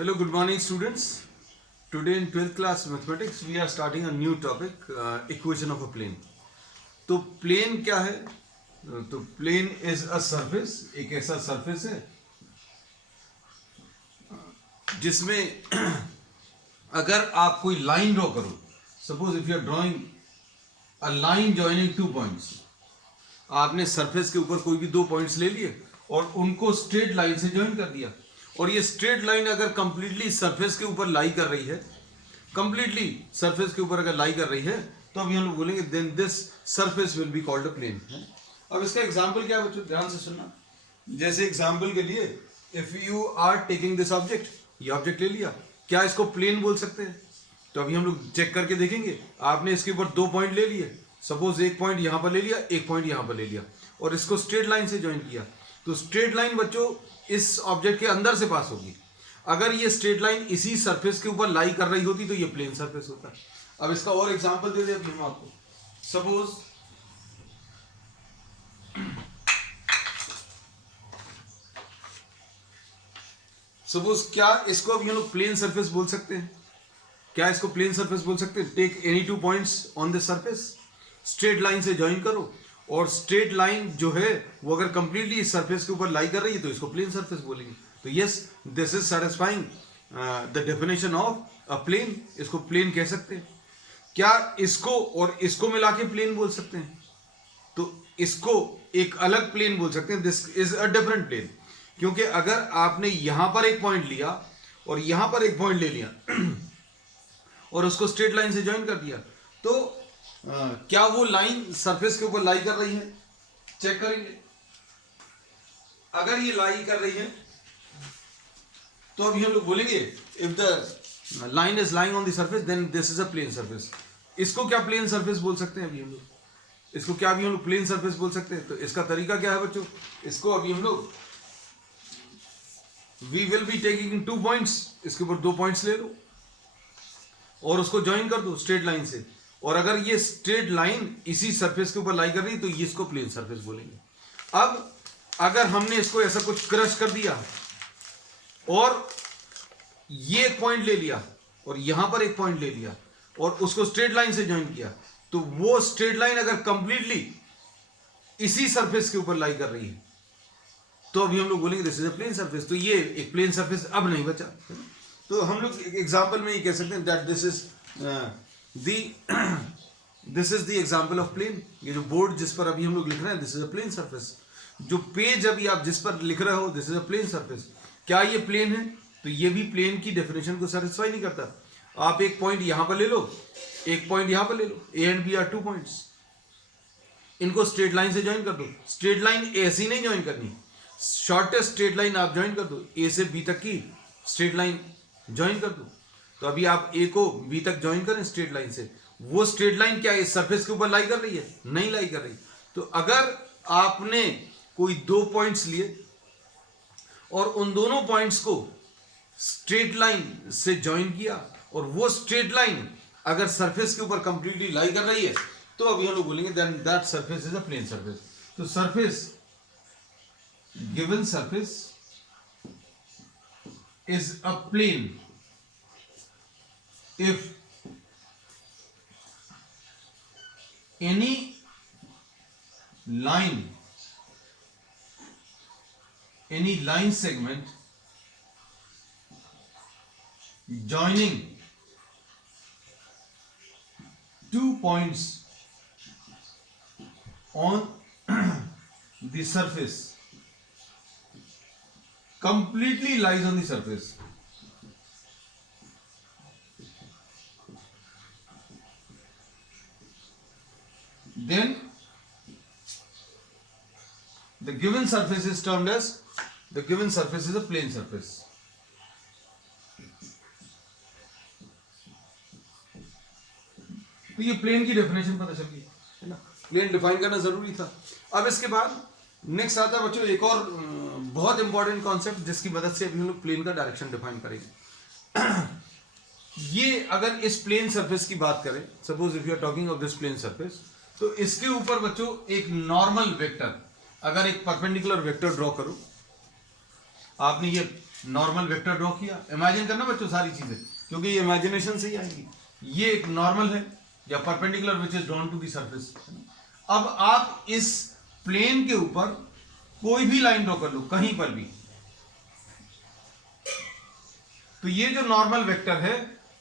Hello, good morning students. Today in 12th class mathematics we are starting a new topic, equation of a plane. तो plane क्या है? तो plane is a surface, एक ऐसा surface है जिसमें अगर आप कोई line draw करो, suppose if you are drawing a line joining two points, आपने surface के ऊपर कोई भी दो points ले लिए और उनको straight line से join कर दिया, और ये स्ट्रेट लाइन अगर कंप्लीटली सरफेस के ऊपर लाई कर रही है, कंप्लीटली सरफेस के ऊपर अगर लाई कर रही है, तो अभी हम लोग बोलेंगे then this surface will be called a plane. अब इसका एग्जांपल क्या है बच्चों, ध्यान से सुनना। जैसे एग्जांपल के लिए if you are taking this object, ये ऑब्जेक्ट ले लिया, क्या इसको प्लेन बोल सकते हैं? तो अभी हम लोग चेक करके देखेंगे। आपने इसके ऊपर दो पॉइंट ले लिए, सपोज एक पॉइंट यहां पर ले लिया, एक पॉइंट यहां पर ले लिया, और इसको स्ट्रेट लाइन से ज्वाइन किया। तो स्ट्रेट लाइन बच्चों इस ऑब्जेक्ट के अंदर से पास होगी। अगर ये स्ट्रेट लाइन इसी सरफेस के ऊपर लाई कर रही होती तो ये प्लेन सरफेस होता। अब इसका और एग्जांपल दे दे हम आपको। सपोज क्या इसको अभी हम लोग प्लेन सरफेस बोल सकते हैं? क्या इसको प्लेन सरफेस बोल सकते हैं? Take any two points on this surface, straight line से ज्वाइन करो, और स्ट्रेट लाइन जो है वो अगर कंप्लीटली इस सरफेस के ऊपर लाई कर रही है तो इसको प्लेन सरफेस बोलेंगे। तो yes, this is satisfying the definition of a plane. इसको प्लेन कह सकते हैं। क्या इसको और इसको मिला के प्लेन बोल सकते हैं? तो इसको एक अलग प्लेन बोल सकते हैं, this is a different plane. क्योंकि अगर आपने यहां पर एक पॉइंट लिया और यहां पर एक पॉइंट ले लिया और उसको स्ट्रेट लाइन से ज्वाइन कर दिया, तो क्या वो लाइन सरफेस के ऊपर लाई कर रही है? चेक करेंगे। अगर ये लाई कर रही है तो अभी हम लोग बोलेंगे if the line is lying on the surface then this is a plane surface. इसको क्या प्लेन सरफेस बोल सकते हैं? अभी हम लोग इसको क्या अभी हम लोग प्लेन सरफेस बोल सकते हैं? तो इसका तरीका क्या है बच्चों? इसको अभी हम लोग we will be taking two points, इसके ऊपर दो पॉइंट्स ले लो और उसको ज्वाइन कर दो स्ट्रेट लाइन से, और अगर ये स्ट्रेट लाइन इसी सरफेस के ऊपर लाई कर रही है तो ये इसको प्लेन सरफेस बोलेंगे। अब अगर हमने इसको ऐसा कुछ क्रश कर दिया और ये एक पॉइंट ले लिया और यहां पर एक पॉइंट ले लिया और उसको स्ट्रेट लाइन से ज्वाइन किया, तो वो स्ट्रेट लाइन अगर कंप्लीटली इसी सरफेस के ऊपर लाई कर रही है तो अभी हम लोग बोलेंगे this is a plane surface. तो ये एक प्लेन सरफेस अब नहीं बचा। तो हम लोग एग्जांपल में ये कह सकते हैं that this is the example of plane. ये जो बोर्ड जिस पर अभी हम लोग लिख रहे हैं this is a plane surface. जो पेज अभी आप जिस पर लिख रहे हो this is a plane surface. क्या ये प्लेन है? तो ये भी प्लेन की डेफिनेशन को सेटिस्फाई नहीं करता। आप एक पॉइंट यहां पर ले लो, एक पॉइंट यहां पर ले लो, A and B are two points, इनको स्ट्रेट लाइन से ज्वाइन कर दो। स्ट्रेट लाइन ऐसी नहीं ज्वाइन करनी, शॉर्टेस्ट स्ट्रेट लाइन आप ज्वाइन कर दो, ए से बी तक की स्ट्रेट लाइन ज्वाइन कर दो। तो अभी आप ए को बी तक ज्वाइन करें स्ट्रेट लाइन से, वो स्ट्रेट लाइन क्या इस सरफेस के ऊपर लाई कर रही है? नहीं लाई कर रही। तो अगर आपने कोई दो पॉइंट्स लिए और उन दोनों पॉइंट्स को स्ट्रेट लाइन से ज्वाइन किया और वो स्ट्रेट लाइन अगर सरफेस के ऊपर कंप्लीटली लाई कर रही है तो अभी हम लोग बोलेंगे then that surface is a plane surface. तो surface, given surface is a plane if any line segment joining two points on the surface completely lies on the surface, then the given surface is termed as the given surface is a plane surface. तो ये plane की definition पता चल गई है ना, plane define करना जरूरी था। अब इसके बाद नेक्स्ट आता है बच्चों एक और बहुत इंपॉर्टेंट कॉन्सेप्ट जिसकी मदद से अभी हम लोग प्लेन का डायरेक्शन डिफाइन करेंगे। ये अगर इस प्लेन सरफेस की बात करें, suppose if you are talking of this plane surface, तो इसके ऊपर बच्चों एक नॉर्मल वेक्टर, अगर एक परपेंडिकुलर वेक्टर ड्रॉ करो, आपने ये नॉर्मल वेक्टर ड्रॉ किया, इमेजिन करना बच्चों सारी चीजें, क्योंकि ये इमेजिनेशन से ही आएंगी। ये एक नॉर्मल है या perpendicular which is drawn to the surface. अब आप इस प्लेन के ऊपर कोई भी लाइन ड्रॉ कर लो कहीं पर भी, तो ये जो नॉर्मल वेक्टर है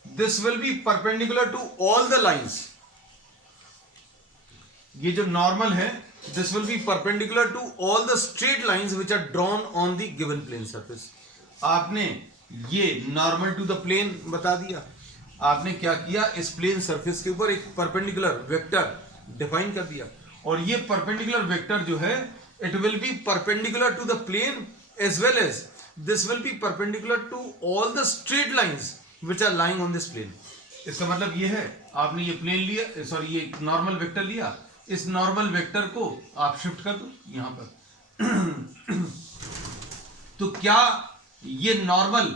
this will be perpendicular to all the lines. ये जो नॉर्मल है this will be perpendicular to all the straight lines which are drawn on the given plane surface. आपने ये नॉर्मल टू द प्लेन बता दिया, आपने क्या किया, इस प्लेन सरफेस के ऊपर एक परपेंडिकुलर वेक्टर डिफाइन कर दिया, और ये परपेंडिकुलर वेक्टर जो है it will be perpendicular to the plane as well as this will be perpendicular to all the straight lines which are lying on this plane. इसका मतलब ये है, आपने ये प्लेन लिया, सॉरी ये नॉर्मल वेक्टर लिया, इस नॉर्मल वेक्टर को आप शिफ्ट कर दो यहां पर तो क्या ये नॉर्मल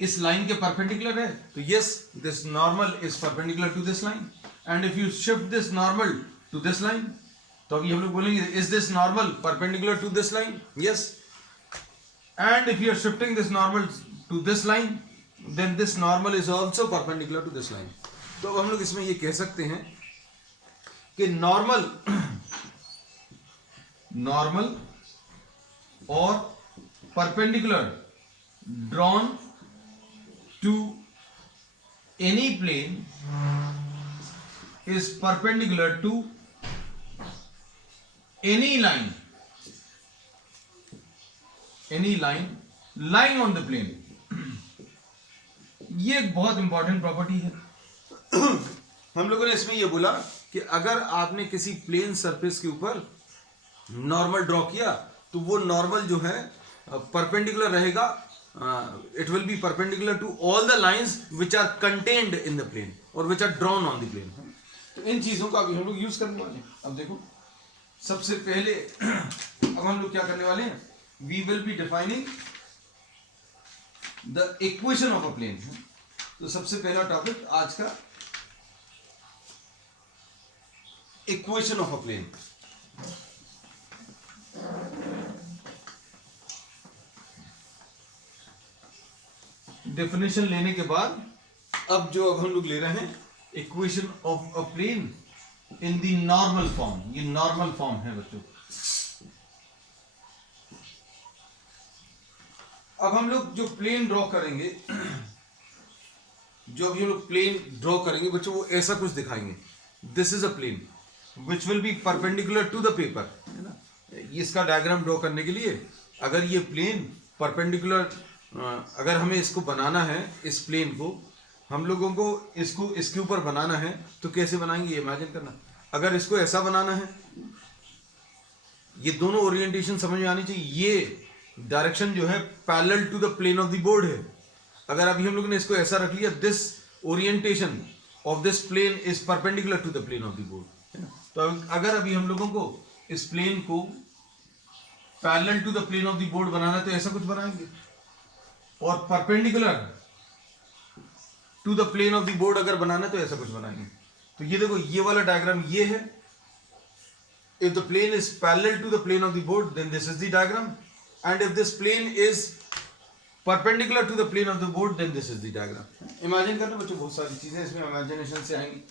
इस लाइन के परपेंडिकुलर है? तो yes, this normal is perpendicular to this line, and if you shift this normal to this line, तो अभी हम लोग बोलेंगे is this normal perpendicular to this line? Yes, and if you are shifting this normal to this line then this normal is also perpendicular to this line. तो अब हम लोग इसमें ये कह सकते हैं कि नॉर्मल और perpendicular drawn to any plane is perpendicular to any line lying on the plane। ये एक बहुत इंपॉर्टेंट प्रॉपर्टी है। हम लोगों ने इसमें ये बोला कि अगर आपने किसी प्लेन सरफेस के ऊपर नॉर्मल ड्रॉ किया तो वो नॉर्मल जो है परपेंडिकुलर रहेगा, it will be perpendicular to all the lines which are contained in the plane or which are drawn on the plane। तो इन चीजों का अभी हम लोग यूज करने वाले हैं। अब देखो सबसे पहले अब हम लोग क्या करने वाले हैं, we will be defining the equation of a plane। तो सबसे पहला टॉपिक आज का equation of a plane. Definition लेने के बाद अब जो अब हम लोग ले रहे हैं equation of a plane in the normal form. ये नॉर्मल फॉर्म है बच्चों। अब हम लोग जो प्लेन ड्रॉ करेंगे, जो अभी हम लोग प्लेन ड्रॉ करेंगे बच्चों, वो ऐसा कुछ दिखाएंगे। This is a plane which will be perpendicular to the paper, है ना। इसका डायग्राम ड्रॉ करने के लिए अगर ये प्लेन परपेंडिकुलर, अगर हमें इसको बनाना है, इस प्लेन को हम लोगों को इसको इसके ऊपर बनाना है तो कैसे बनाएंगे, इमेजिन करना। अगर इसको ऐसा बनाना है, ये दोनों ओरिएंटेशन समझ में आनी चाहिए। ये डायरेक्शन जो है parallel to the plane of the board है। अगर अभी हम लोगों ने इसको ऐसा रख लिया, this orientation of this plane is perpendicular to the plane of the board, तो अगर अभी हम लोगों को इस प्लेन को parallel to the plane of the board बनाना है तो ऐसा कुछ बनाएंगे, और perpendicular to the plane of the board अगर बनाना है तो ऐसा कुछ बनाएंगे। तो ये देखो, ये वाला डायग्राम ये है। If the plane is parallel to the plane of the board then this is the diagram, and if this plane is perpendicular to the plane of the board then this is the diagram. Imagine करना बच्चों, बहुत सारी चीजें इसमें imagination से आएंगी।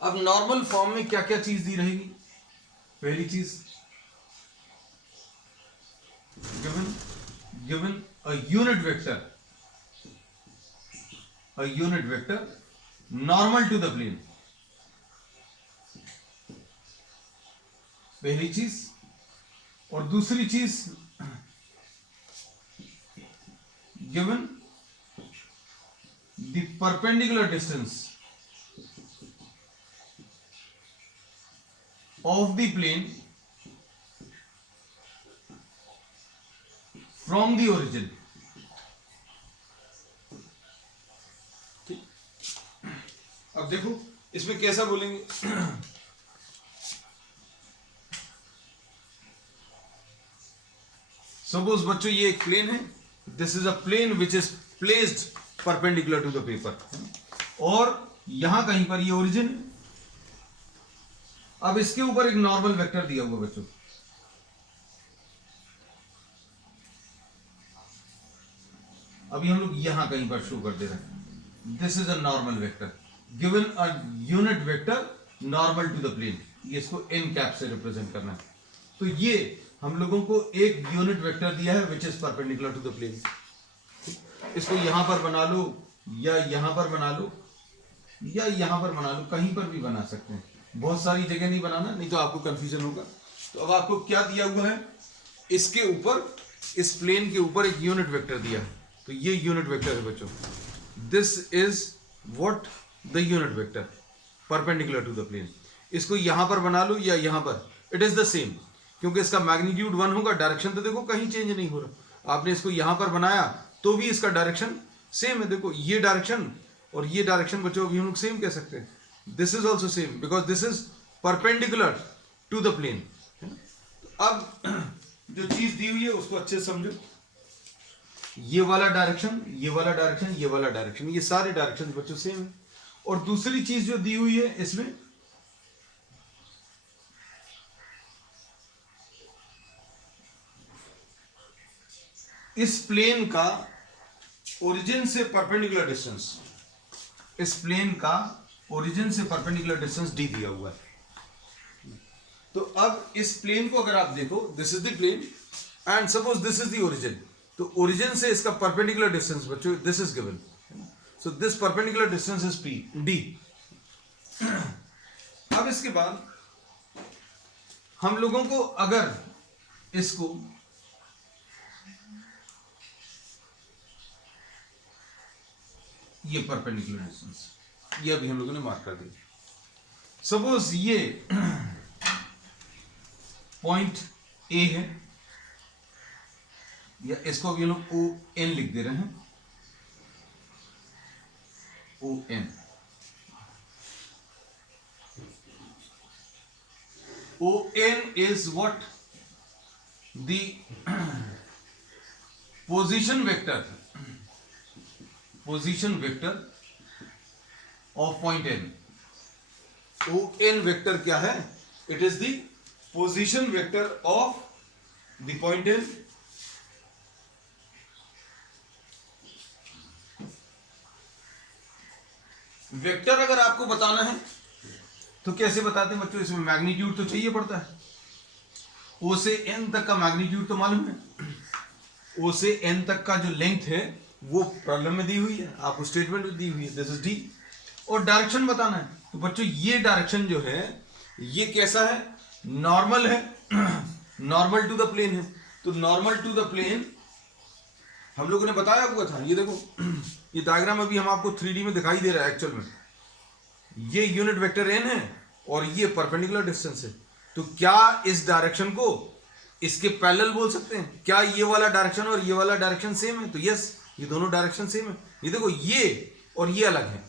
अब normal form में क्या क्या चीज दी रहेगी? पहली चीज, given a unit vector normal to the plane, पहली चीज। और दूसरी चीज, given the perpendicular distance of the plane from the origin। अब देखो इसमें कैसा बोलेंगे। सपोज बच्चों ये एक प्लेन है, this is a plane which is placed perpendicular to the paper, और यहां कहीं पर ये ओरिजिन। अब इसके ऊपर एक नॉर्मल वेक्टर दिया हुआ बच्चों, अभी हम लोग यहां कहीं पर शो कर दे रहे हैं, this is a normal vector given a unit vector normal to the plane, ये इसको एन कैप से रिप्रेजेंट करना है। तो ये हम लोगों को एक यूनिट वेक्टर दिया है which is perpendicular to the plane. इसको यहां पर बना लो या यहां पर बना लो या यहां पर बना लो, कहीं पर भी बना सकते हैं, बहुत सारी जगह नहीं बनाना, नहीं तो आपको कंफ्यूजन होगा। तो अब आपको क्या दिया हुआ है, इसके ऊपर, इस प्लेन के ऊपर एक यूनिट वेक्टर दिया है, तो ये यूनिट वेक्टर है बच्चों, this is what the unit vector perpendicular to the plane. इसको यहां पर बना लो या यहां पर, इट इज द सेम, क्योंकि इसका मैग्नीट्यूड 1 होगा, डायरेक्शन तो देखो कहीं चेंज नहीं हो रहा। आपने इसको यहां पर बनाया तो भी इसका डायरेक्शन सेम है, देखो ये डायरेक्शन और ये डायरेक्शन बच्चों अभी हम लोग सेम कह सकते हैं, this is also same because this is perpendicular to the plane. अब जो चीज दी हुई है उसको अच्छे से समझो, ये वाला डायरेक्शन, ये वाला डायरेक्शन, ये वाला डायरेक्शन, ये सारे डायरेक्शन बच्चों सेम है। और दूसरी चीज जो दी हुई है इसमें, इस प्लेन का ओरिजिन से परपेंडिकुलर डिस्टेंस, इस प्लेन का ओरिजिन से परपेंडिकुलर डिस्टेंस डी दिया हुआ है। तो अब इस प्लेन को अगर आप देखो, this is the plane and suppose this is the origin, तो ओरिजिन से इसका परपेंडिकुलर डिस्टेंस बच्चों this is given, so this perpendicular distance is P D. अब इसके बाद हम लोगों को अगर इसको ये परपेंडिकुलर डिस्टेंस, ये अभी हम लोगों ने मार्क कर दिया, सपोज ये पॉइंट ए है, या इसको अभी हम लोग ओ एन लिख दे रहे हैं, O N, O N is what the position vector, position vector of point N. O N vector क्या है, it is the position vector of the point N. Vector अगर आपको बताना है तो कैसे बताते हैं बच्चों, इसमें मैग्नीट्यूड तो चाहिए पड़ता है, ओ से एन तक का मैग्नीट्यूड तो मालूम है, ओ से एन तक का जो लेंथ है वो प्रॉब्लम में दी हुई है, आपको स्टेटमेंट में दी हुई है, दिस इज डी। और डायरेक्शन बताना है, तो बच्चों ये डायरेक्शन जो है ये कैसा है, नॉर्मल है, नॉर्मल टू द प्लेन है। तो नॉर्मल टू द प्लेन हम लोगों ने बताया हुआ था, ये देखो ये डायग्राम अभी हम आपको 3D में दिखाई दे रहा है, एक्चुअल में ये यूनिट वेक्टर एन है और ये परपेंडिकुलर डिस्टेंस है। तो क्या इस डायरेक्शन को इसके पैरेलल बोल सकते हैं, क्या ये वाला डायरेक्शन और ये वाला डायरेक्शन सेम है, तो यस ये दोनों डायरेक्शन सेम है। ये देखो ये और ये अलग है,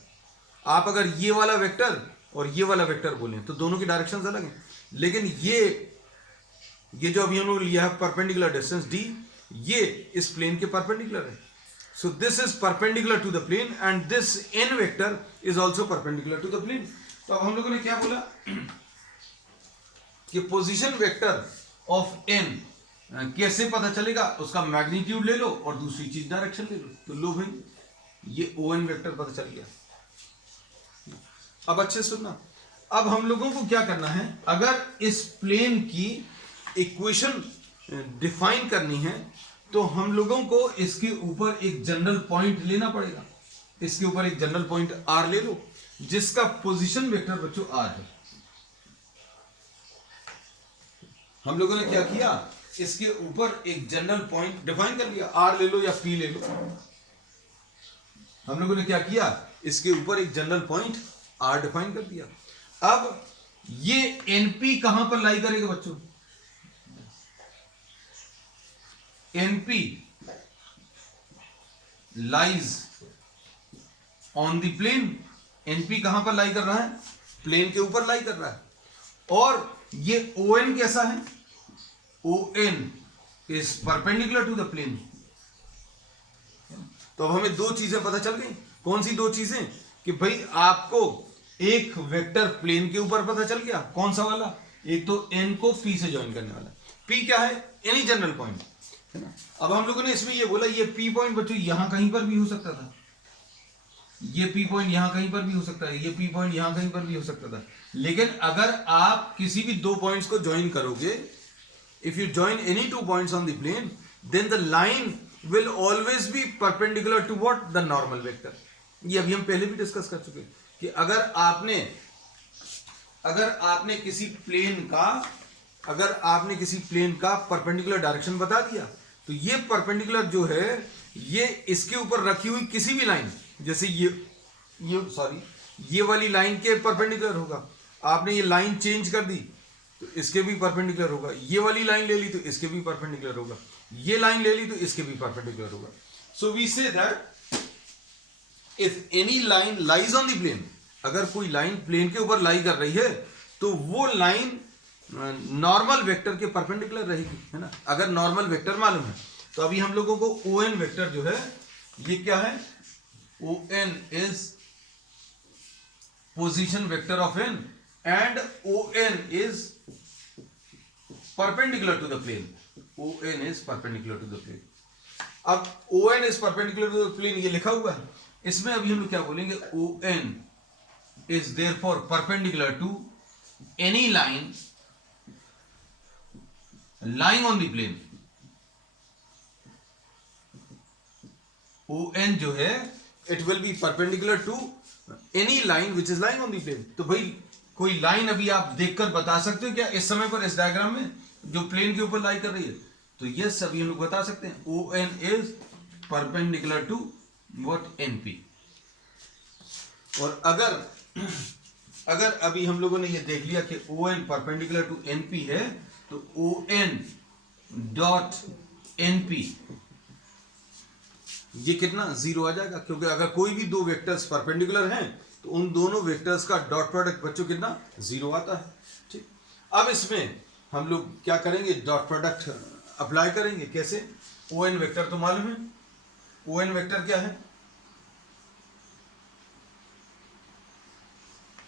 आप अगर ये वाला वेक्टर और ये वाला वेक्टर बोलें तो दोनों की डायरेक्शंस अलग हैं, लेकिन ये जो अभी हम लोग लिया है परपेंडिकुलर डिस्टेंस डी, ये इस प्लेन के परपेंडिकुलर है। So this is perpendicular to the plane and this N vector is also perpendicular to the plane. तो अब हम लोगों ने क्या बोला कि पोजीशन वेक्टर ऑफ एन कैसे पता चलेगा, उसका मैग्नीट्यूड ले लो और दूसरी चीज डायरेक्शन ले लो। तो लो भाई ये ओ एन वेक्टर पता चल गया। अब अच्छे सुनना, अब हम लोगों को क्या करना है, अगर इस प्लेन की इक्वेशन डिफाइन करनी है तो हम लोगों को इसके ऊपर एक जनरल पॉइंट लेना पड़ेगा। इसके ऊपर एक जनरल पॉइंट आर ले लो जिसका पोजीशन वेक्टर बच्चों आर है। हम लोगों ने क्या किया, इसके ऊपर एक जनरल पॉइंट डिफाइन कर लिया, आर ले लो या पी ले लो। हम लोगों ने क्या किया, इसके ऊपर एक जनरल पॉइंट आर डिफाइन कर दिया। अब ये एनपी कहां पर लाई करेगा बच्चों, NP lies on the plane. NP कहां पर लाई कर रहा है, प्लेन के ऊपर लाई कर रहा है। और ये ओ एन कैसा है, O N is perpendicular to the plane. तो अब हमें दो चीजें पता चल गई। कौन सी दो चीजें, कि भाई आपको एक वेक्टर प्लेन के ऊपर पता चल गया, कौन सा वाला, एक तो एन को पी से ज्वाइन करने वाला। पी क्या है, एनी जनरल पॉइंट, है ना। अब हम लोगों ने इसमें ये बोला ये पी पॉइंट बच्चों यहां कहीं पर भी हो सकता था, ये पी पॉइंट यहां कहीं पर भी हो सकता है, ये पी पॉइंट यहां कहीं पर भी हो सकता था। लेकिन अगर आप किसी भी दो पॉइंट्स को ज्वाइन करोगे, if you join any two points on the plane, then the line will always be perpendicular to what, the normal vector. ये अभी हम पहले भी डिस्कस कर चुके कि अगर आपने किसी प्लेन का परपेंडिकुलर डायरेक्शन बता दिया, तो ये परपेंडिकुलर जो है ये इसके ऊपर रखी हुई किसी भी लाइन, जैसे ये वाली लाइन के परपेंडिकुलर होगा। आपने ये लाइन चेंज कर दी तो इसके भी परपेंडिकुलर होगा, ये वाली लाइन ले ली तो इसके भी परपेंडिकुलर होगा, ये लाइन ले ली तो इसके भी परपेंडिकुलर होगा। So we say that if any line lies on the plane, अगर कोई लाइन प्लेन के ऊपर लाई कर रही है तो वो लाइन नॉर्मल वेक्टर के परपेंडिकुलर रहेगी, है ना। अगर नॉर्मल वेक्टर मालूम है तो अभी हम लोगों को ओ एन वेक्टर जो है ये क्या है, O N is position vector of N and O N is perpendicular to the plane, O N is perpendicular to the plane. अब O N is perpendicular to the plane ये लिखा हुआ है, इसमें अभी हम लोग क्या बोलेंगे, O N is therefore perpendicular to any line lying on the plane। ON जो है it will be perpendicular to any line which is lying on the plane। तो भाई कोई लाइन अभी आप देखकर बता सकते हो क्या इस समय पर इस डायग्राम में जो प्लेन के ऊपर लाई कर रही है, तो यस अभी हम लोग बता सकते हैं ON is perpendicular to what, NP। और अगर अभी हम लोगों ने ये देख लिया कि ON परपेंडिकुलर टू NP है, तो ON डॉट NP ये कितना, जीरो आ जाएगा, क्योंकि अगर कोई भी दो वेक्टर्स परपेंडिकुलर हैं तो उन दोनों वेक्टर्स का डॉट प्रोडक्ट बच्चों कितना, जीरो आता है। ठीक, अब इसमें हम लोग क्या करेंगे, डॉट प्रोडक्ट अप्लाई करेंगे। कैसे, ON वेक्टर तो मालूम है, ON वेक्टर क्या है।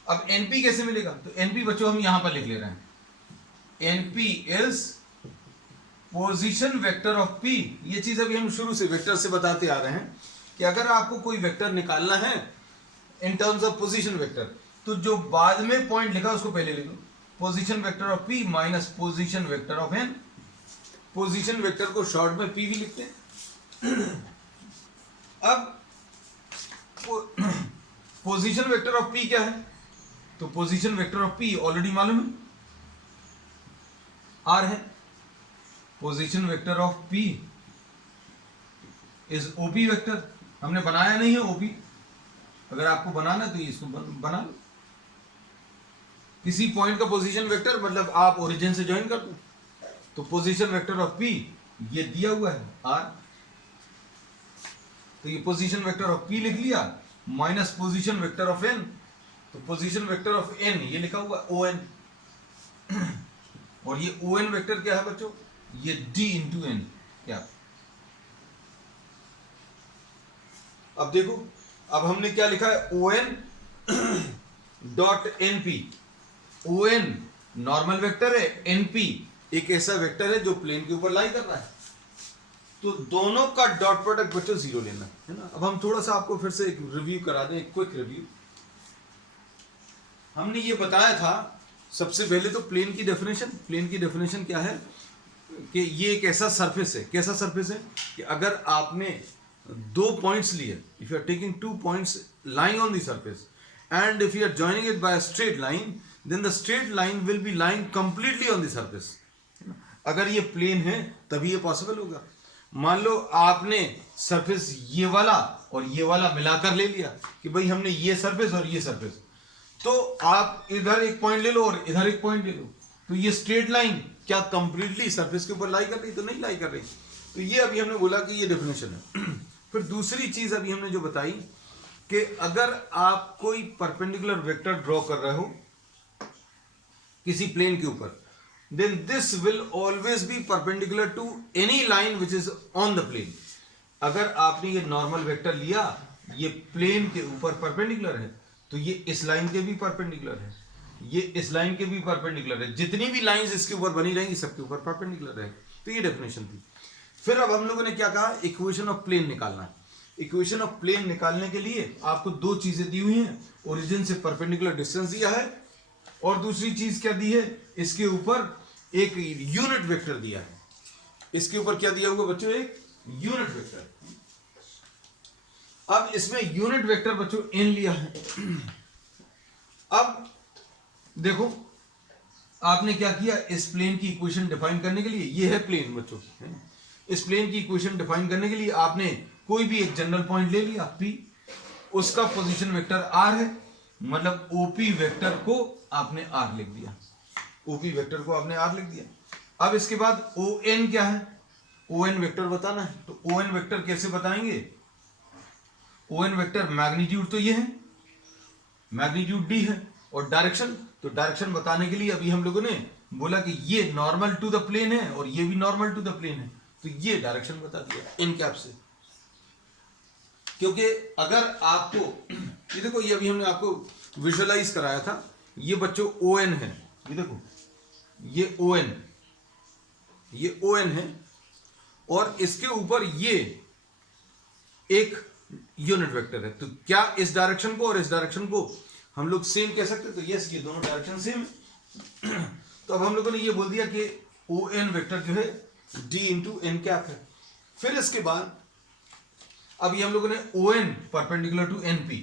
अब NP कैसे मिलेगा, तो NP बच्चों हम यहां पर लिख ले रहे हैं, NP is position vector of P। ये चीज अभी हम शुरू से वेक्टर से बताते आ रहे हैं कि अगर आपको कोई वेक्टर निकालना है in terms of position vector, तो जो बाद में पॉइंट लिखा उसको पहले लिख लो, position vector of P minus position vector of N। Position vector को शॉर्ट में P भी लिखते हैं। अब पोजीशन वेक्टर ऑफ P क्या है, तो position vector of P already मालूम है, R है। Position vector of P is OP vector, हमने बनाया नहीं है OP, अगर आपको बनाना है तो इसको बना लो। किसी पॉइंट का पोजीशन वेक्टर मतलब आप ओरिजिन से ज्वाइन कर दो, तो पोजीशन वेक्टर ऑफ P ये दिया हुआ है R, तो ये पोजीशन वेक्टर ऑफ P लिख लिया minus position vector of N, तो पोजीशन वेक्टर ऑफ N ये लिखा हुआ ON, और ये ON वेक्टर क्या है बच्चों, ये D इंटू N। क्या, अब देखो, अब हमने क्या लिखा है, ON dot NP। ON normal vector है, NP एक ऐसा वेक्टर है जो प्लेन के ऊपर लाई कर रहा है, तो दोनों का डॉट प्रोडक्ट बच्चों जीरो लेना है ना। अब हम थोड़ा सा आपको फिर से एक रिव्यू करा दें, एक क्विक रिव्यू। हमने ये बताया था सबसे पहले तो प्लेन की डेफिनेशन क्या है कि ये एक ऐसा सरफेस है, कैसा सरफेस है कि अगर आपने दो पॉइंट्स लिए, if you are taking two points lying on the surface and if you are joining it by a straight line, then the straight line will be lying completely on the surface. अगर ये plane है तभी ये possible होगा। मान लो आपने surface ये वाला और ये वाला मिलाकर ले लिया कि भाई हमने ये सरफेस और ये सरफेस, तो आप इधर एक पॉइंट ले लो और इधर एक पॉइंट ले लो, तो ये स्ट्रेट लाइन क्या कंप्लीटली सरफेस के ऊपर लाई कर रही, तो नहीं लाई कर रही। तो ये अभी हमने बोला कि ये डेफिनेशन है। फिर दूसरी चीज अभी हमने जो बताई कि अगर आप कोई परपेंडिकुलर वेक्टर ड्रॉ कर रहे हो किसी प्लेन के ऊपर, then this will always be perpendicular to any line which is on the plane। अगर आपने ये नॉर्मल वेक्टर लिया, ये प्लेन के ऊपर परपेंडिकुलर है, तो ये इस लाइन के भी परपेंडिकुलर है, ये इस लाइन के भी परपेंडिकुलर है, जितनी भी लाइंस इसके ऊपर बनी रहेंगी सबके ऊपर परपेंडिकुलर है। तो ये डेफिनेशन थी। फिर अब हम लोगों ने क्या कहा, इक्वेशन ऑफ प्लेन निकालना है। इक्वेशन ऑफ प्लेन निकालने के लिए आपको दो चीजें दी हुई हैं, ओरिजिन से परपेंडिकुलर डिस्टेंस दिया है और दूसरी चीज क्या दी है, इसके ऊपर एक यूनिट वेक्टर दिया है। इसके ऊपर क्या दिया हुआ बच्चों, एक यूनिट वेक्टर। अब इसमें यूनिट वेक्टर बच्चों n लिया है। अब देखो आपने क्या किया, इस प्लेन की इक्वेशन डिफाइन करने के लिए, ये है प्लेन बच्चों, इस प्लेन की इक्वेशन डिफाइन करने के लिए आपने कोई भी एक जनरल पॉइंट ले लिया P, उसका पोजीशन वेक्टर r है, मतलब OP वेक्टर को आपने r लिख दिया, OP वेक्टर को आपने r लिख दिया। अब इसके बाद ON क्या है, ON वेक्टर बताना है। तो ON वेक्टर कैसे बताएंगे, ON वेक्टर मैग्नीट्यूड तो ये है, मैग्नीट्यूड d है, और डायरेक्शन, तो डायरेक्शन बताने के लिए अभी हम लोगों ने बोला कि ये नॉर्मल टू द प्लेन है और ये भी नॉर्मल टू द प्लेन है, तो ये डायरेक्शन बता दिया इन कैप से। क्योंकि अगर आपको ये देखो, ये अभी हमने आपको विजुअलाइज कराया था, ये बच्चों ON है, ये देखो ये ON है और इसके ऊपर ये एक यूनिट वेक्टर है। तो क्या इस डायरेक्शन को और इस डायरेक्शन को हम लोग सेम कह सकते हैं, तो यस ये दोनों डायरेक्शन सेम है। तो अब हम लोगों ने ये बोल दिया कि ON वेक्टर जो है D इंटू एन कैप है। फिर इसके बाद अभी हम लोगों ने ON perpendicular to NP,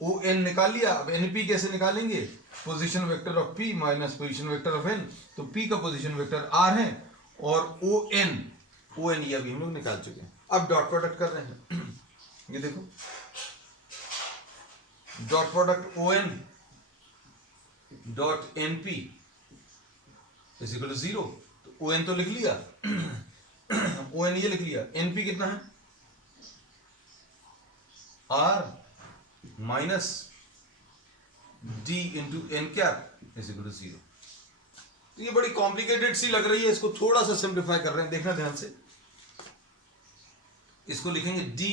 ON निकाल लिया। अब NP कैसे निकालेंगे, position vector of P minus position vector of N, तो P का पोजीशन वेक्टर R है और ON ये अभी हम लोग निकाल चुके हैं। अब डॉट प्रोडक्ट कर रहे हैं, ये देखो dot product ON dot NP is equal to 0, तो ON तो लिख लिया, ON ये लिख लिया, NP कितना है R minus D into N cap is equal to 0। तो ये बड़ी कॉम्प्लिकेटेड सी लग रही है, इसको थोड़ा सा सिंप्लीफाई कर रहे हैं, देखना ध्यान से। इसको लिखेंगे D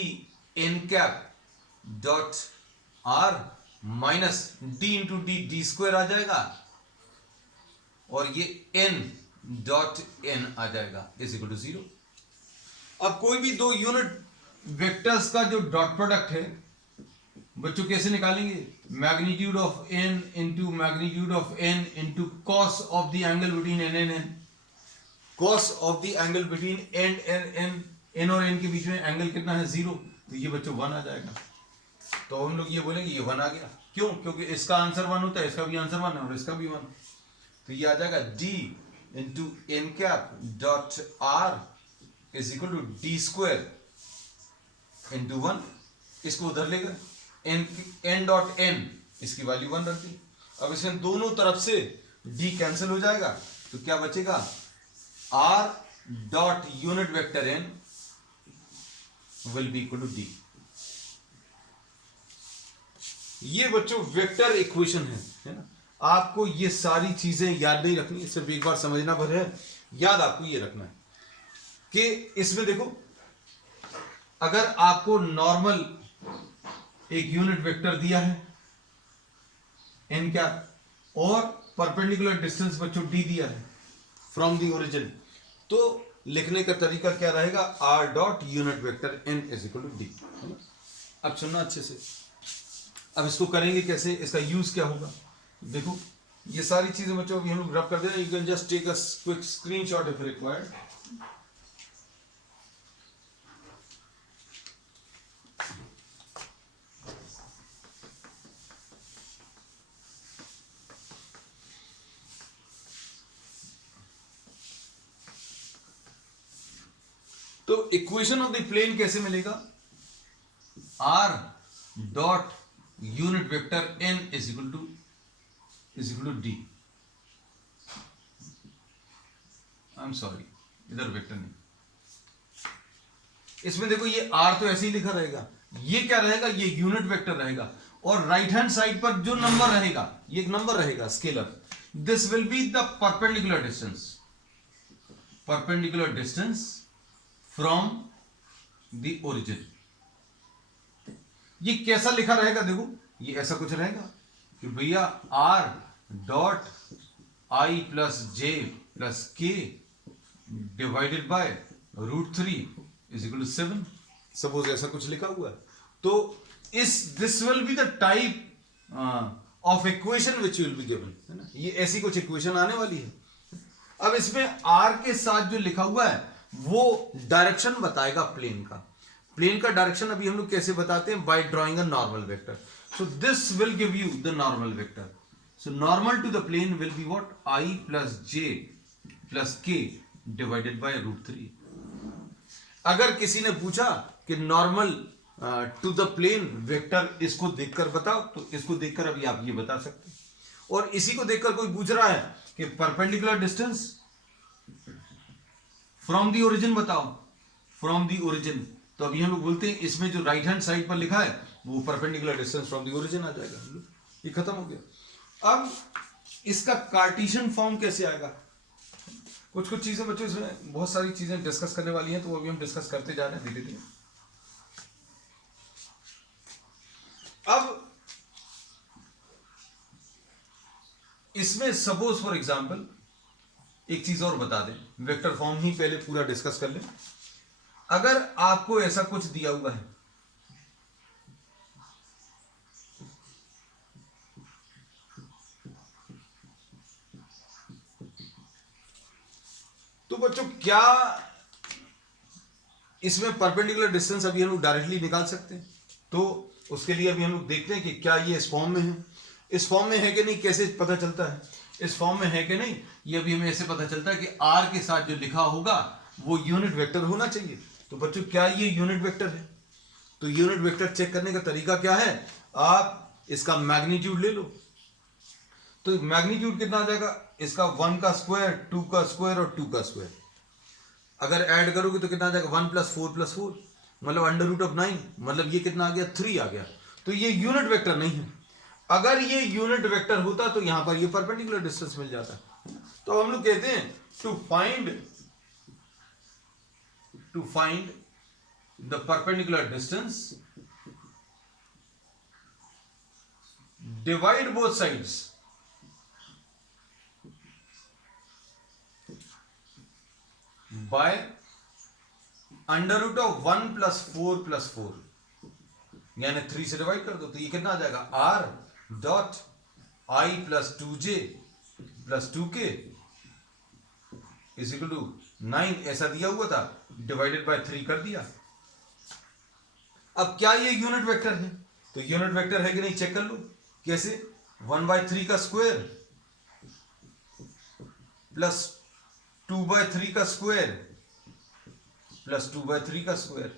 n cap dot R minus D into D square आ जाएगा और ये N डॉट N आ जाएगा इज इक्वल टू 0। अब कोई भी दो यूनिट वेक्टर्स का जो डॉट प्रोडक्ट है बच्चों कैसे निकालेंगे, magnitude of n into magnitude of n into cos of the angle between n and n। Cos of the angle between n और n के बीच में एंगल कितना है 0, तो ये बच्चों 1 आ जाएगा। तो हम लोग ये बोलेंगे ये 1 आ गया, क्यों, क्योंकि इसका आंसर 1 होता है, इसका भी आंसर 1 है और इसका भी 1, तो ये आ जाएगा D into N cap dot R is equal to D square into 1। इसको उधर ले गए, n डॉट n इसकी वैल्यू 1 रख दी। अब इसमें दोनों तरफ से d कैंसिल हो जाएगा, तो क्या बचेगा r dot unit vector n will be equal to d। ये बच्चों वेक्टर इक्वेशन है ना। आपको ये सारी चीजें याद नहीं रखनी, सिर्फ एक बार समझना भर है, याद आपको ये रखना है कि इसमें देखो अगर आपको नॉर्मल एक यूनिट वेक्टर दिया है n क्या और परपेंडिकुलर डिस्टेंस बच्चों d दिया है फ्रॉम द ओरिजिन, तो लिखने का तरीका क्या रहेगा, r dot unit vector n is equal to d। अब सुनना अच्छे से, अब इसको करेंगे कैसे, इसका यूज क्या होगा। देखो ये सारी चीजें बच्चों अभी हम लोग रब कर देना, you can just take a quick screenshot if required. तो इक्वेशन ऑफ द प्लेन कैसे मिलेगा, r dot unit vector n is equal to d। I am sorry, इधर वेक्टर नहीं, इसमें देखो ये r तो ऐसे ही लिखा रहेगा, ये क्या रहेगा, ये यूनिट वेक्टर रहेगा और राइट हैंड साइड पर जो नंबर रहेगा ये एक नंबर रहेगा scalar, this will be the perpendicular distance from the origin. ये कैसा लिखा रहेगा, देखो ये ऐसा कुछ रहेगा कि भैया r dot i plus j plus k divided by √3 is equal to 7, suppose ऐसा कुछ लिखा हुआ है। तो this will be the type of equation which will be given, है ना, ये ऐसी कुछ इक्वेशन आने वाली है। अब इसमें आर के साथ जो लिखा हुआ है वो डायरेक्शन बताएगा प्लेन का। प्लेन का डायरेक्शन अभी हम लोग कैसे बताते हैं, by drawing a normal vector. So this will give you the normal vector. So normal to the plane will be what, I plus J plus K divided by √3। अगर किसी ने पूछा कि normal to the plane vector इसको देखकर बताओ, तो इसको देखकर अभी आप ये बता सकते हैं। और इसी को देखकर कोई पूछ रहा है कि perpendicular distance from the origin बताओ, फ्रॉम द ओरिजिन, तो अभी हम लोग बोलते हैं इसमें जो राइट हैंड साइड पर लिखा है वो perpendicular distance from the origin आ जाएगा। ये खत्म हो गया। अब इसका कार्टेशियन फॉर्म कैसे आएगा, कुछ कुछ चीजें बच्चों, इसमें बहुत सारी चीजें डिस्कस करने वाली हैं, तो अभी हम डिस्कस करते जा रहे हैं धीरे धीरे। अब इसमें सपोज फॉर एग्जांपल एक चीज और बता दें, वेक्टर फॉर्म ही पहले पूरा डिस्कस कर लें। अगर आपको ऐसा कुछ दिया हुआ है, तो बच्चों क्या इसमें परपेंडिकुलर डिस्टेंस अभी हम लोग डायरेक्टली निकाल सकते हैं? तो उसके लिए अभी हम लोग देखते हैं कि क्या ये इस फॉर्म में है, इस फॉर्म में है कि नहीं, कैसे पता चलता है इस फॉर्म में है कि नहीं। ये अभी हमें ऐसे पता चलता है कि आर के साथ जो लिखा होगा वो यूनिट वेक्टर होना चाहिए। तो बच्चों क्या ये यूनिट वेक्टर है? तो यूनिट वेक्टर चेक करने का तरीका क्या है, आप इसका मैग्नीट्यूड ले लो। तो मैग्नीट्यूड कितना आ जाएगा इसका, 1 का स्क्वायर, 2 का स्क्वायर और 2 का स्क्वायर। अगर ऐड करोगे तो कितना आ जाएगा, 1 + 4 + 4 मतलब √9, मतलब ये कितना आ गया, 3 आ गया। तो ये यूनिट वेक्टर नहीं है। अगर ये यूनिट वेक्टर होता तो यहां पर ये परपेंडिकुलर डिस्टेंस मिल जाता। तो हम लोग कहते हैं to find the perpendicular distance, divide both sides by √1 + 4 + 4, यानी 3 से डिवाइड कर दो। तो ये कितना आ जाएगा, R.I + 2J + 2K is equal to 9, ऐसा दिया हुआ था, डिवाइडेड बाय 3 कर दिया। अब क्या ये यूनिट वेक्टर है? तो यूनिट वेक्टर है कि नहीं चेक कर लो। कैसे, 1/3 का स्क्वायर प्लस 2/3 का स्क्वायर प्लस 2/3 का स्क्वायर,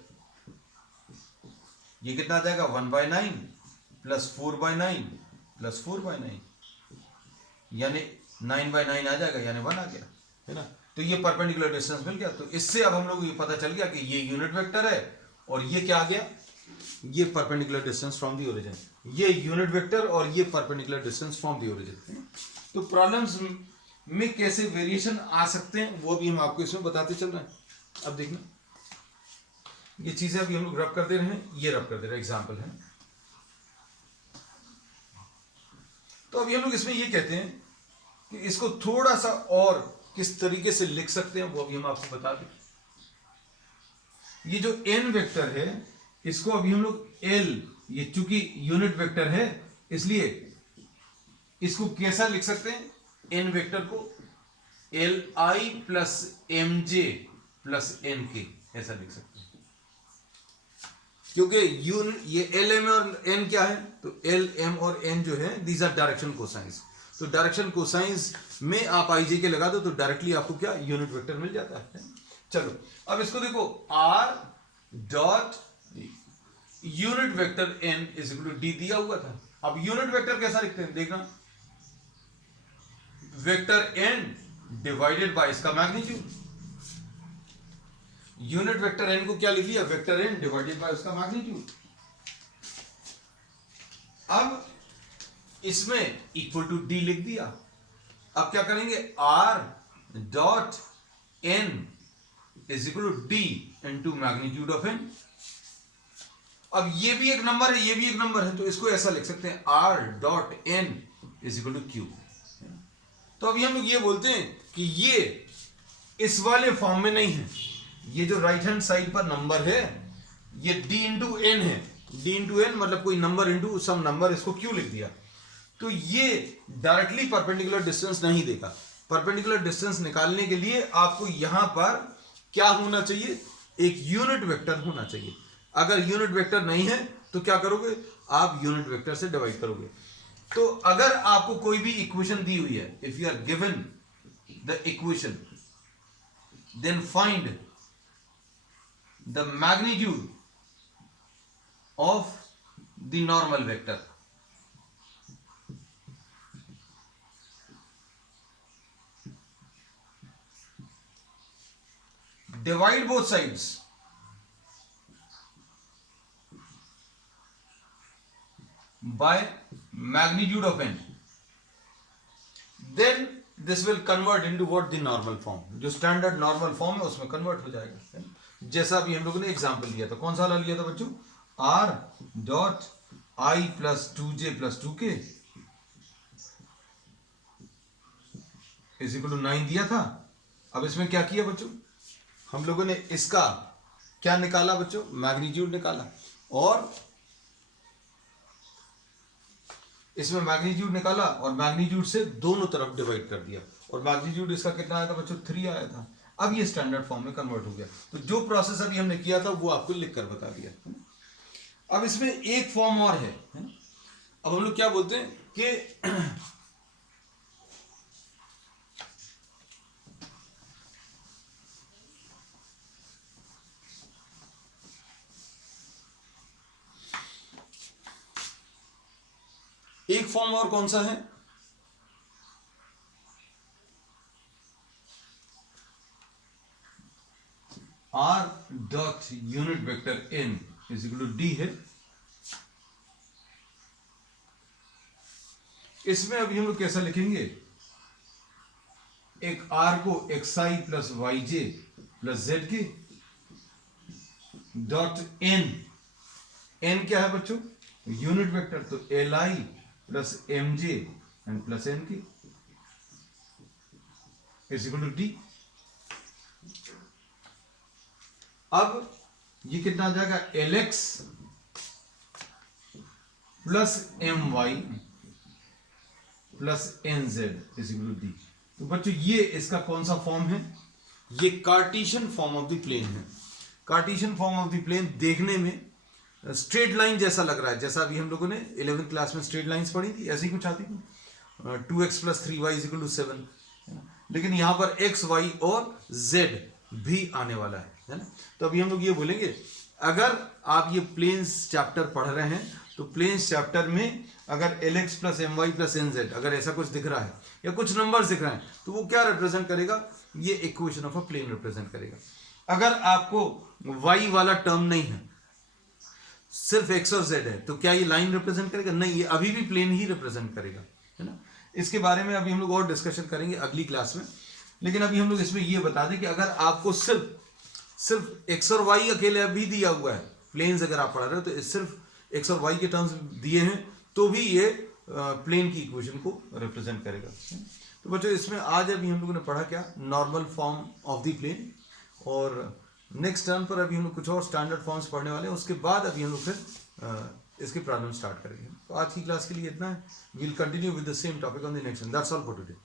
ये कितना आ जाएगा, 1/9 प्लस 4/9 प्लस 4/9, यानी 9/9 आ जाएगा, यानी 1 आ गया, है ना। तो ये परपेंडिकुलर डिस्टेंस मिल गया। तो इससे अब हम लोग ये पता चल गया कि ये यूनिट वेक्टर है और ये क्या आ गया, ये perpendicular distance from the origin. ये यूनिट वेक्टर और ये perpendicular distance from the origin. तो प्रॉब्लम्स में कैसे वेरिएशन आ सकते हैं वो भी हम आपको इसमें बताते चल रहे हैं। अब देखना, ये चीजें अभी हम लोग रब कर दे रहे हैं, ये रब कर दे रहे हैं, एग्जाम्पल है। तो अभी हम लोग इसमें ये कहते हैं कि इसको थोड़ा सा और किस तरीके से लिख सकते हैं वो अभी हम आपको बता दें। ये जो n वेक्टर है इसको अभी हम लोग l, ये चूंकि यूनिट वेक्टर है इसलिए इसको कैसा लिख सकते हैं, n वेक्टर को Li + Mj + Nk ऐसा लिख सकते हैं। क्योंकि ये Lm और n क्या है, तो Lm और n जो है दीज आर डायरेक्शन कोसाइंस। तो डायरेक्शन कोसाइंस में आप ij के लगा दो तो डायरेक्टली आपको क्या यूनिट वेक्टर मिल जाता है। चलो अब इसको देखो, r dot unit vector n is equal to d दिया हुआ था। अब यूनिट वेक्टर कैसा लिखते हैं देखना, वेक्टर n डिवाइडेड बाय इसका मैग्नीट्यूड। यूनिट वेक्टर n को क्या लिख लिया, वेक्टर n डिवाइडेड बाय उसका मैग्नीट्यूड। अब इसमें इक्वल टू d लिख दिया। अब क्या करेंगे, r dot n is equal to d into magnitude of n। अब ये भी एक नंबर है, ये भी एक नंबर है, तो इसको ऐसा लिख सकते हैं r dot n is equal to q। तो अभी हम लोग ये बोलते हैं कि ये इस वाले फॉर्म में नहीं है, ये जो राइट हैंड साइड पर नंबर है ये d इंटू एन है, d इंटू एन मतलब कोई नंबर इंटू सम नंबर, इसको क्यों लिख दिया? तो ये डायरेक्टली परपेंडिकुलर डिस्टेंस नहीं देगा। परपेंडिकुलर डिस्टेंस निकालने के लिए आपको यहां पर क्या होना चाहिए? एक यूनिट वेक्टर होना चाहिए। अगर यूनिट वेक्टर नहीं है तो क्या करोगे? आप यूनिट वेक्टर से डिवाइड करोगे। तो अगर आपको कोई भी इक्वेशन दी हुई है, if you are given the equation, then find the magnitude of the normal vector. Divide both sides by magnitude of n, then this will convert into what? The normal form। जो standard normal form है उसमें convert हो जाएगा। जैसा अभी हम लोगों ने एग्जांपल लिया था, कौन सा वाला लिया था बच्चों? r dot i plus 2j plus 2k is equal to 9 दिया था। अब इसमें क्या किया बच्चों? हम लोगों ने इसका क्या निकाला बच्चों? मैग्नीट्यूड निकाला, और इसमें मैग्नीट्यूड निकाला और मैग्नीट्यूड से दोनों तरफ डिवाइड कर दिया, और मैग्नीट्यूड इसका कितना आया था बच्चों? 3 आया था। अब ये स्टैंडर्ड फॉर्म में कन्वर्ट हो गया। तो जो प्रोसेस अभी हमने किया था वो आपको लिख कर बता दिया। अब इसमें एक फॉर्म और है ना? अब हम लोग क्या बोलते हैं कि एक फॉर्म और कौन सा है? r dot unit vector n is equal to d है। इसमें अभी हम लोग कैसा लिखेंगे? एक r को xi plus yj plus zk dot n क्या है बच्चों? यूनिट वेक्टर, तो li plus mj and plus nk is equal to d। अब ये कितना आ जाएगा? lx plus my plus nz is equal to d। तो बच्चों ये इसका कौन सा फॉर्म है? ये Cartesian form of the plane है। Cartesian form of the plane देखने में स्ट्रेट लाइन जैसा लग रहा है, जैसा अभी हम लोगों ने 11th क्लास में स्ट्रेट लाइंस पढ़ी थी, ऐसी कुछ आती थी। 2x plus 3y is equal to 7, लेकिन यहां पर x, y और z भी आने वाला है ना? तो अभी हम लोग ये बोलेंगे, अगर आप ये प्लेन्स चैप्टर पढ़ रहे हैं तो प्लेन्स चैप्टर में अगर lx plus my plus nz अगर ऐसा कुछ दिख रहा है या कुछ नंबर्स दिख रहे हैं तो वो क्या रिप्रेजेंट करेगा? ये equation of a plane represent करेगा। अगर आपको y वाला टर्म नहीं है, सिर्फ x और z है, तो क्या ये लाइन रिप्रेजेंट करेगा? नहीं, ये अभी भी प्लेन ही रिप्रेजेंट करेगा, है ना? इसके बारे में अभी हम लोग और डिस्कशन करेंगे अगली क्लास में। लेकिन अभी हम लोग इसमें ये बता दें कि अगर आपको सिर्फ x और y अकेले अभी दिया हुआ है, प्लेन्स अगर आप पढ़ रहे हो तो सिर्फ x और y के टर्म्स दिए हैं तो भी ये प्लेन की इक्वेशन को रिप्रेजेंट करेगा। तो बच्चों इसमें आज अभी हम लोगों ने पढ़ा क्या? Normal form of the plane, और नेक्स्ट टर्म पर अभी हम लोग कुछ और स्टैंडर्ड फॉर्म्स पढ़ने वाले हैं। उसके बाद अभी हम लोग फिर इसके प्रारंभ स्टार्ट करेंगे। तो आज की क्लास के लिए इतना है। We will continue with the same topic on the next. That's all for today.